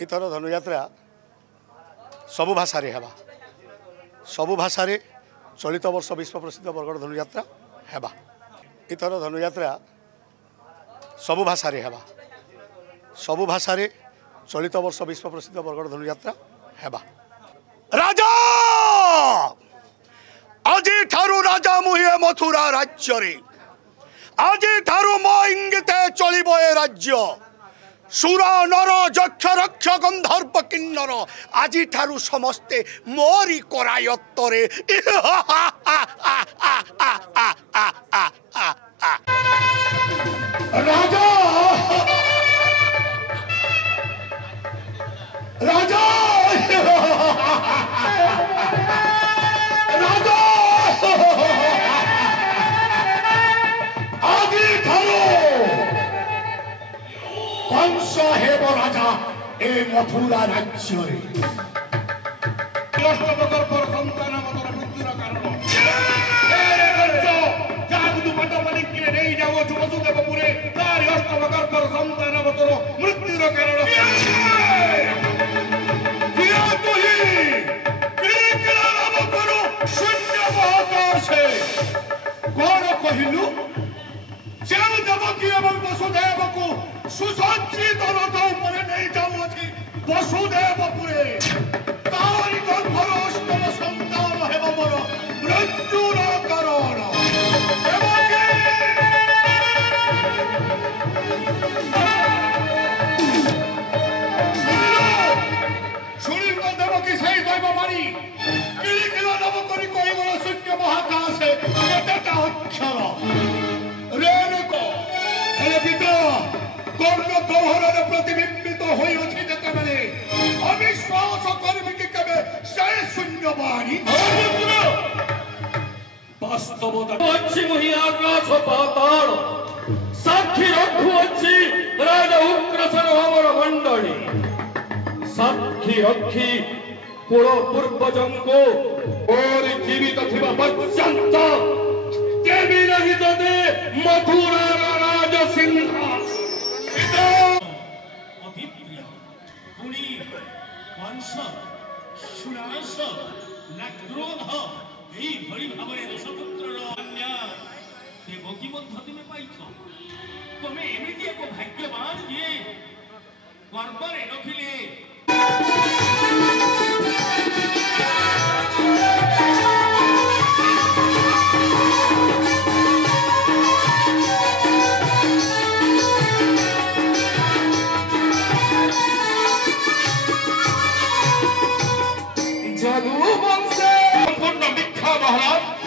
Ether Dhanuyatra सबु भाषा हेबा सबु भाषा चलित वर्ष विश्व प्रसिद्ध बरगड़ धनुयात्रा हेबा इथर धनुयात्रा सबु भाषा हेबा सबु भाषा चलित वर्ष विश्व प्रसिद्ध बरगड़ धनुयात्रा हेबा। राजा आजी ठारू राजा मुहे मथुरा राज्य रे आजी ठारू मो इंगिते चलिबो ए राज्य सुर नर यक्ष रक्ष गंधर्व किन्नर आजी ठारू समस्ते मोरी करायत्तरे राजा राजा राजा आजी ठारू कंस हेब राजा ए मथुरा राज्य सन्तान मृत्युर कारण वसुदेवपुरे तार अष्टमगर्भर सन्तान मृत्युर कारण शून्य महाकाशे कौन कहलु जो देवकी एवं वसुदेव को सुसज्जित रथ उपरे नहीं जाऊँगी वसुदेवपुरे तारी गर्भर अष्टम सन्तान हेब मोर मृत्युर कारण शुणी देवकी से दैव मारी किलिकिला नव करी कहबो शून्य महाकाशे केतेटा अक्षर रेणुको हेले पिता कर्ण गहर प्रतिबिंबित होई अछि जते बेले अविश्वास करबि कि केबे से शून्य बाणी वास्तवता अछि मोहि आकाश पाताल साक्षी रखु अछि राजा उग्रसेन हमर मंडली साक्षी रखी कुल पूर्वजंको और जीवित थिबा पर्यंत देवी नहीं दे मथुरा राज सिंहासन अभिप्रिय पुनी वंश सुरांश नक्रोध এই ভরি ভাবে দশপুত্রর কন্যা দেবকী মধ্য তুমি পাইছ তুমি এমিতি এক ভাগ্যবান যে গর্ভরে রখিলে महाराज